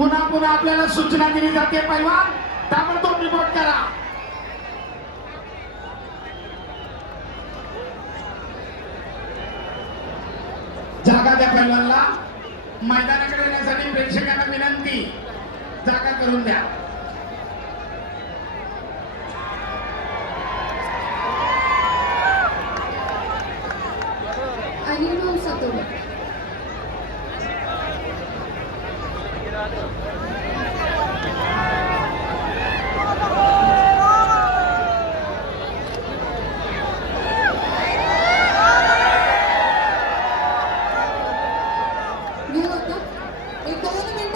पुन्हा पुन्हा आपल्याला सूचना दिली जाते पैलवान ताबडतोब रिपोर्ट करा। जागा द्या पैलवानला, मैदानाकडे येण्यासाठी प्रेक्षकांना विनंती, जागा करून द्या। अनिल सतोबा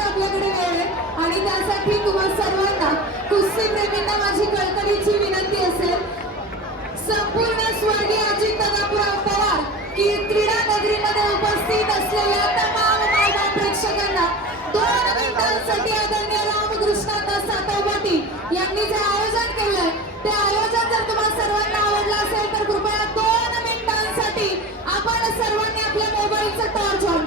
आपल्याकडे वेळ आहे आणि त्यासाठी तुम्हा सर्वांना कुस्ती प्रेमींना माझी कळकळीची विनंती असेल, संपूर्ण स्वर्गीय अजितदादा पवार की क्रीडा नगरीमध्ये उपस्थित असलेल्या तमाम मैदान प्रेक्षकांना 2 मिनिटांसाठी आदरणीय रामकृष्णांना सातवपाटी यांनी जे आयोजन केलंय ते आयोजन जर तुम्हाला सर्वांना आवडलं असेल तर कृपया 2 मिनिटांसाठी आपण सर्वांनी आपल्या मोबाईलचं टॉर्च ऑन